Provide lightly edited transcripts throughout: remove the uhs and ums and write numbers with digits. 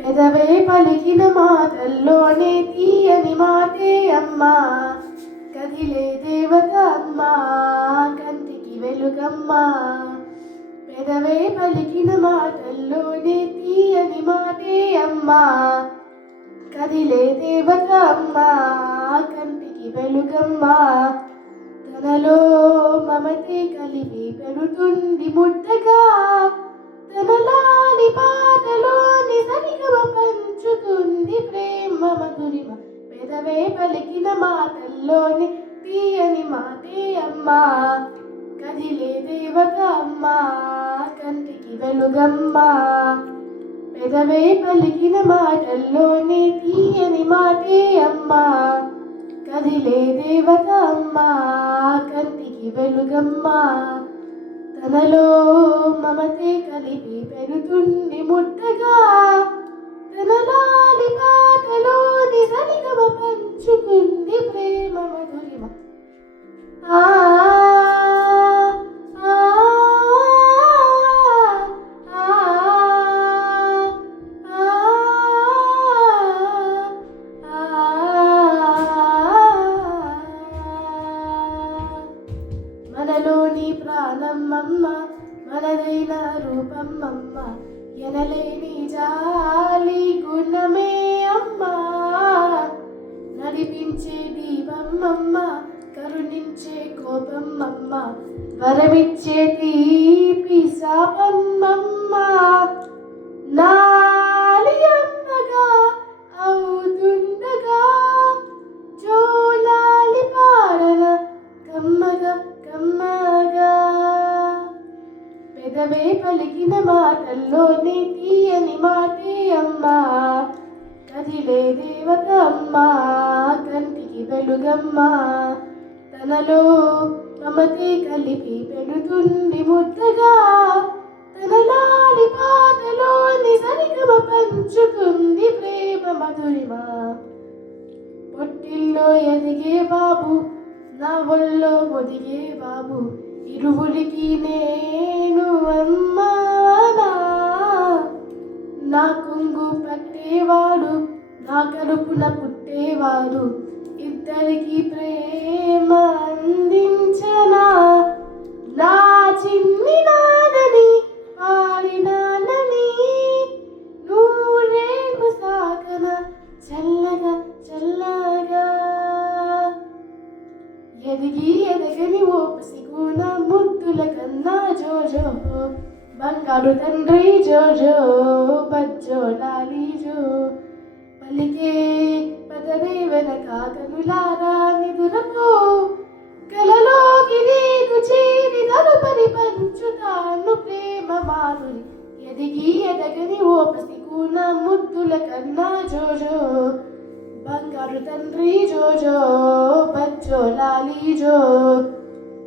పెదవే పలికిన మాటల్లోనే తీయని మాటే అమ్మా, కదిలే దేవత అమ్మా, కంటికి వెలుగమ్మా. పెదవే పలికిన మాటల్లోనే తీయని మాటే అమ్మా, కదిలే దేవత అమ్మా, కంటికి వెలుగమ్మా. తనలో మమతే కలిపి పెడుతుంది ముద్దగా, తనలాని పాటలోని సరిగమ పంచుతుంది ప్రేమ మధురిమ. పెదవే పలికిన మాటల్లోని తీయని మాటే అమ్మా, కదిలే దేవత అమ్మా, కంటికి వెలుగమ్మా. పెదవే పలికిన మాటల్లోని తీయని మాటే అమ్మా, కదిలే దేవత అమ్మా, కంటికి వెలుగమ్మా. తనలో మమతే కలిపి పెడుతుంది ముద్దగా, తనలాలి పాటలోని సరిగమ పంచుకుంది ప్రేమ మధురిమ. ఆ మనలోని ప్రాణమమ్మ, మనదైన రూపమమ్మ, ఎనలేని జాలి గుణమే అమ్మా. నడిపించే దీపమమ్మ, కరుణించే కోపమమ్మ, వరమిచ్చే తీపి శాపమమ్మ. నాలి అమ్మగా అవుతుండగా జోలాలి పాడన కమ్మగా కమ్మగా. పెదవే పలికిన మాటల్లోనే తీయని మాటే అమ్మా, కదిలే దేవత అమ్మా, కంటికి వెలుగమ్మా. తనలో మమతే కలిపి పెడుతుంది ముద్దగా, తనలాలి పాటలోని సరిగమ పంచుతుంది ప్రేమ మధురిమ. పొట్టిల్లో ఎదిగే బాబు, నా ఒళ్ళో ఒదిగే బాబు, ఇరువురికి నేను అమ్మానా. నా కొంగు పట్టేవాడు, నా కడుపున పుట్టేవాడు, ఇద్దరికి ప్రేమ అందించనా. నా చిన్ని నాన్నని పాడినానని నూరేళ్ళు సాగన చల్లగా చల్లగా. ఎదిగి ఎదగని ఓ పసిగూన ముద్దుల కన్నా జోజో, బంగారు తండ్రి జోజో, బజ్జో లాలి జో. పలికే పదవే వెనక కనులారా నిదురపో, కలలోకి నీకు చేరి తదుపరి పంచుతాను ప్రేమ మాధురి. ఎదిగి ఎదగని ఓ పసిగూన ముద్దుల కన్నా జోజో, బంగారు తండ్రి జోజో, బజ్జో లాలి జో,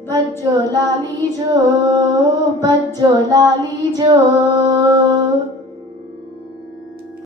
బజ్జో లాలి జో, బజ్జో లాలి జో.